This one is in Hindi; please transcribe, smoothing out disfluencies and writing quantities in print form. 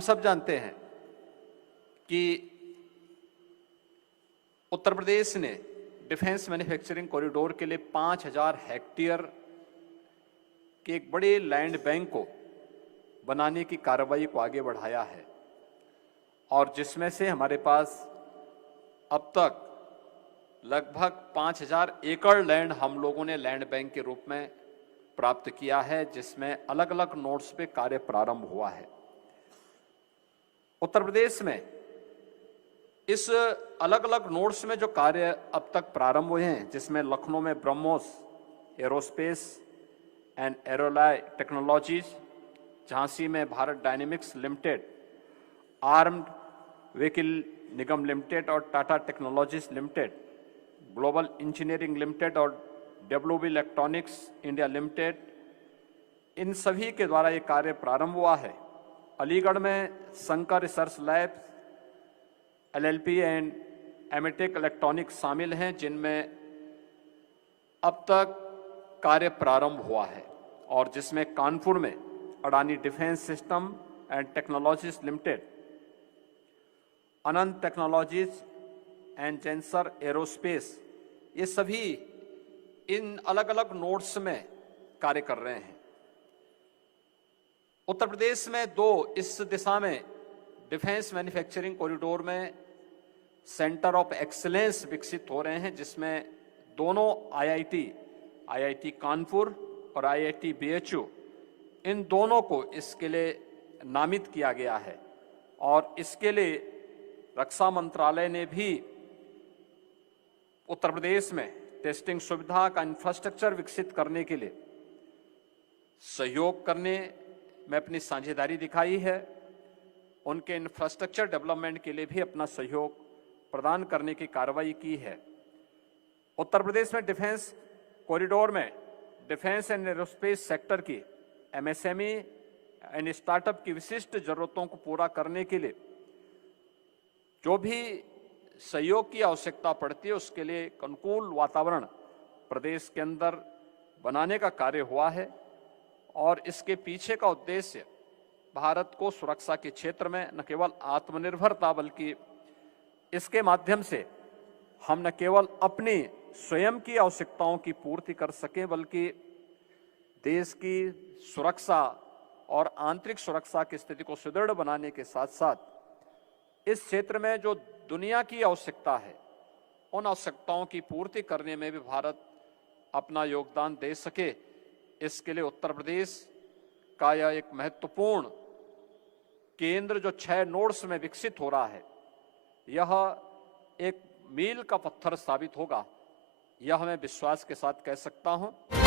हम सब जानते हैं कि उत्तर प्रदेश ने डिफेंस मैन्युफैक्चरिंग कॉरिडोर के लिए 5000 हेक्टेयर के एक बड़े लैंड बैंक को बनाने की कार्रवाई को आगे बढ़ाया है और जिसमें से हमारे पास अब तक लगभग 5000 एकड़ लैंड हम लोगों ने लैंड बैंक के रूप में प्राप्त किया है, जिसमें अलग अलग नोड्स पे कार्य प्रारंभ हुआ है। उत्तर प्रदेश में इस अलग अलग नोड्स में जो कार्य अब तक प्रारंभ हुए हैं, जिसमें लखनऊ में BrahMos aerospace and Aerolloy technologies, Jhansi में Bharat dynamics limited, armed vehicle Nigam limited और Tata technologies limited, global engineering limited और डब्ल्यूबी इलेक्ट्रॉनिक्स इंडिया लिमिटेड, इन सभी के द्वारा ये कार्य प्रारंभ हुआ है। अलीगढ़ में Shankar research lab, LLP and Amitec electronics शामिल हैं, जिनमें अब तक कार्य प्रारंभ हुआ है और जिसमें कानपुर में Adani defence system and technologies limited, Anant technologies and Zensar aerospace, ये सभी इन अलग अलग नोड्स में कार्य कर रहे हैं। उत्तर प्रदेश में इस दिशा में डिफेंस मैन्युफैक्चरिंग कॉरिडोर में सेंटर ऑफ एक्सीलेंस विकसित हो रहे हैं, जिसमें दोनों आईआईटी कानपुर और आईआईटी बीएचयू, इन दोनों को इसके लिए नामित किया गया है और इसके लिए रक्षा मंत्रालय ने भी उत्तर प्रदेश में टेस्टिंग सुविधा का इंफ्रास्ट्रक्चर विकसित करने के लिए सहयोग करने में अपनी साझेदारी दिखाई है। उनके इंफ्रास्ट्रक्चर डेवलपमेंट के लिए भी अपना सहयोग प्रदान करने की कार्रवाई की है। उत्तर प्रदेश में डिफेंस कॉरिडोर में डिफेंस एंड एरोस्पेस सेक्टर की एमएसएमई एंड स्टार्टअप की विशिष्ट जरूरतों को पूरा करने के लिए जो भी सहयोग की आवश्यकता पड़ती है, उसके लिए एक अनुकूल वातावरण प्रदेश के अंदर बनाने का कार्य हुआ है और इसके पीछे का उद्देश्य भारत को सुरक्षा के क्षेत्र में न केवल आत्मनिर्भरता, बल्कि इसके माध्यम से हम न केवल अपनी स्वयं की आवश्यकताओं की पूर्ति कर सकें, बल्कि देश की सुरक्षा और आंतरिक सुरक्षा की स्थिति को सुदृढ़ बनाने के साथ साथ इस क्षेत्र में जो दुनिया की आवश्यकता है, उन आवश्यकताओं की पूर्ति करने में भी भारत अपना योगदान दे सके, इसके लिए उत्तर प्रदेश का यह एक महत्वपूर्ण केंद्र जो 6 नोड्स में विकसित हो रहा है, यह एक मील का पत्थर साबित होगा, यह मैं विश्वास के साथ कह सकता हूं।